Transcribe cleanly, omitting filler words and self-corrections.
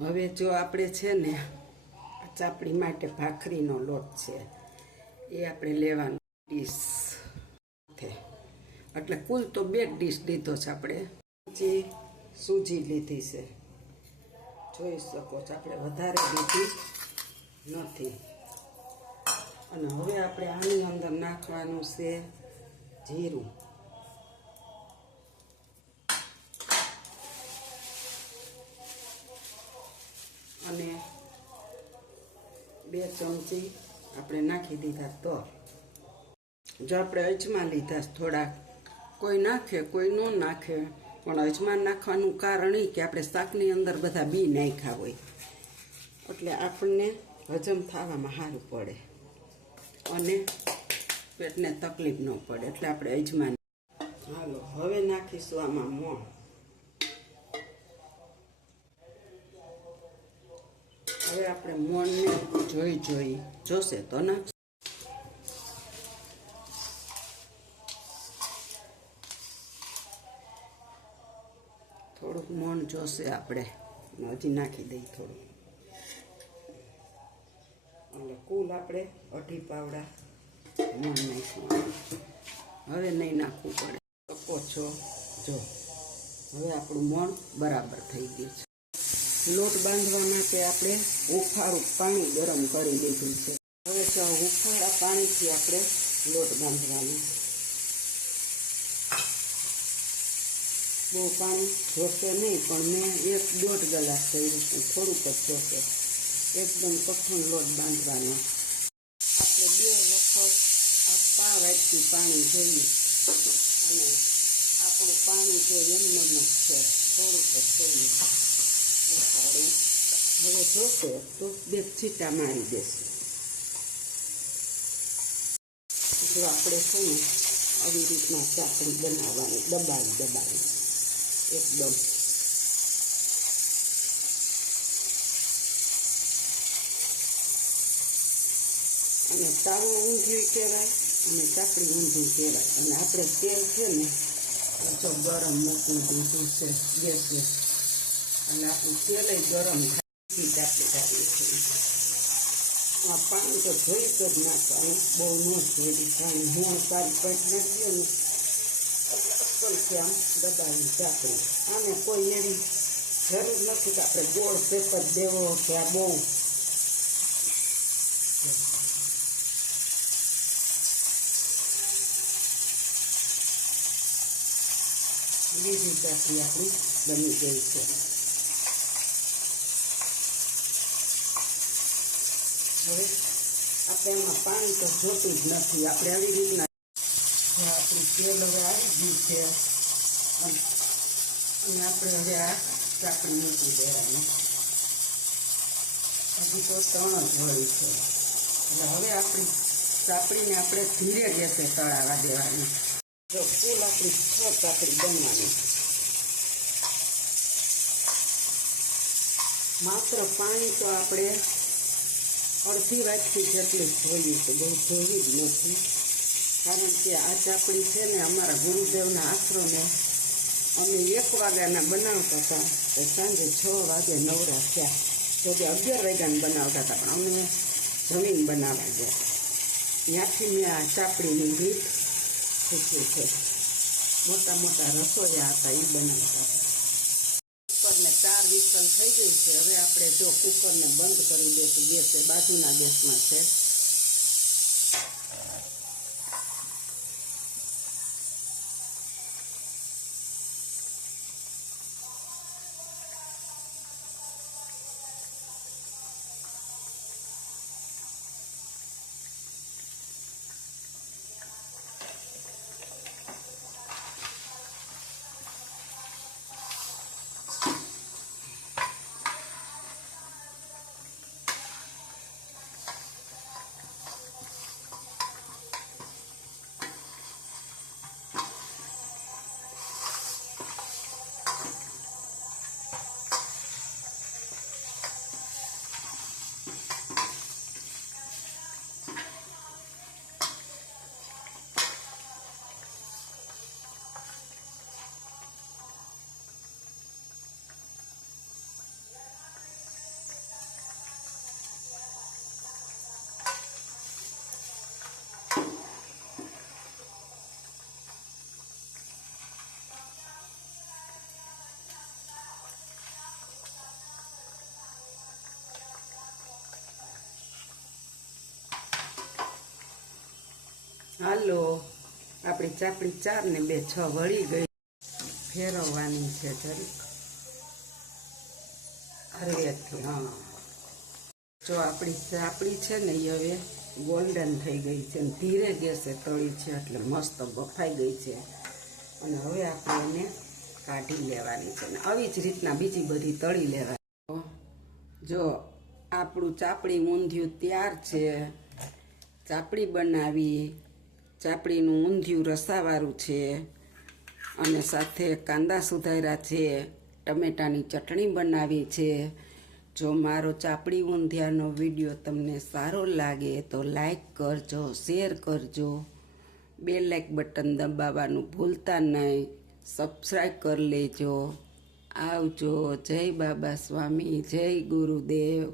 હવે જો આપણે છે ને ચાપડી માટે ભાખરીનો લોટ છે એ આપણે લેવાનો ડીશ એટલે કુલ તો 2 ડીશ લીધો છે આપણે. જે સૂજી લીધી છે જોઈ શકો છો, આપણે વધારે લીધી નથી. અને હવે આપણે આની અંદર નાખવાનું છે જીરું, અને 2 ચમચી આપણે નાખી દીધા. તો જો આપણે અજમા લીધા થોડા, કોઈ નાખે કોઈ ન નાખે, પણ અજમા નાખવાનું કારણ એ કે આપણે શાકની અંદર બધા બી નાખ્યા હોય એટલે આપણને હજમ થવામાં સારું પડે અને પેટને તકલીફ ન પડે, એટલે આપણે અજમા. હાલો હવે નાખીશું આમાં મોણ. હવે આપણે મોણને જોશે તો નાખ. થોડુંક મોણ જોશે આપણે, હજી નાખી દઈએ થોડું. એટલે કુલ આપણે 2.5 પાવડા મોણ નાખવાનું. હવે નહીં નાખવું પડે. શકો છો જો હવે આપણું મોણ બરાબર થઈ ગયું છે. લોટ બાંધવા માટે આપણે હુંફાળું પાણી ગરમ કરી લીધું છે. હવે તો હુંફાળા પાણીથી આપણે લોટ બાંધવાનું. બહુ પાણી જોશે નહીં, પણ મેં 1-1.5 ગ્લાસ કર્યું છે, થોડુંક જ જોશે. એકદમ કઠણ લોટ બાંધવાનો. આપણે 2 વખત આ વાટકી પાણી જોઈએ અને આપણું પાણી જે એમનેમ જ છે, થોડુંક જ જોઈએ. હુંફાળું હવે જોશે તો 2 છીટા મારી દેશે. જો આપણે છે ને આવી રીતના ચાપડી બનાવવાની, દબાવી એકદમ. અને તાવો ઊંધિયું કહેવાય અને ચાપડી ઊંધિયું કહેવાય. અને આપણે તેલ છે ને જો ગરમ મૂકી દીધું છે ગેસે, અને આપણું તેલ ગરમ થાય ચાપડી કાઢી છે. આ પાણી તો જોઈ જ નાખવાનું, બહુ ન જોઈ. પાણી મોણ સારી પાણી નાખીએ ને અસલથી આમ દબાવી ચાપડી. આને કોઈ એવી જરૂર નથી કે આપણે ગોળ પેપર દેવો કે આ બહુ. બીજી ચાપડી આપણી બની ગઈ છે. હવે આપણે એમાં પાણી તો જોતું જ નથી. આપણે આવી રીતના આપણું તેલ હવે આવી ગયું છે અને આપણે હવે આ ચાપડી મૂકી દેવાની. હજી તો 3 જ વળી છે. એટલે હવે આપણી ચાપડીને આપણે ધીરે ગેસે તળાવવા દેવાની. જો કુલ આપણી 6 ચાપડી બનવાની. માત્ર પાણી તો આપણે અડધી વાટકી જેટલું જોઈએ છે, બહુ જોયું જ નથી. કારણ કે આ ચાપડી છે ને અમારા ગુરુદેવના આશ્રમે અમે 1 વાગ્યાના બનાવતા હતા, તો સાંજે 6 વાગે નવરા થયા. તો કે 11 વાગ્યાને બનાવતા હતા, પણ અમે જમીન બનાવવા ગયા. ત્યાંથી મેં આ ચાપડીની રીત શીખી છે. મોટા મોટા રસોઈયા હતા એ બનાવતા હતા. કુકરને 4 વિસલ થઈ ગઈ છે. હવે આપણે જો કુકરને બંધ કરી દઈશું. ગેસ એ બાજુના ગેસમાં છે. હાલો આપણી ચાપડી 4 ને 2 6 વળી ગઈ. ફેરવવાની છે જરી હળવેથી. હા, જો આપણી ચાપડી છે ને એ હવે ગોલ્ડન થઈ ગઈ છે ને ધીરે ગેસે તળી છે એટલે મસ્ત બફાઈ ગઈ છે. અને હવે આપણે એને કાઢી લેવાની છે ને આવી જ રીતના બીજી બધી તળી લેવાની. જો આપણું ચાપડી ઊંધિયું તૈયાર છે. ચાપડી બનાવી, ચાપડીનું ઊંધિયું રસાવાળું છે અને સાથે કાંદા સુધાર્યા છે, ટમેટાની ચટણી બનાવી છે. જો મારો ચાપડી ઊંધિયાનો વિડીયો તમને સારો લાગે તો લાઈક કરજો, શેર કરજો, બેલ લાઈક બટન દબાવવાનું ભૂલતા નહીં, સબસ્ક્રાઈબ કરી લેજો. આવજો. જય બાબા સ્વામી, જય ગુરુદેવ.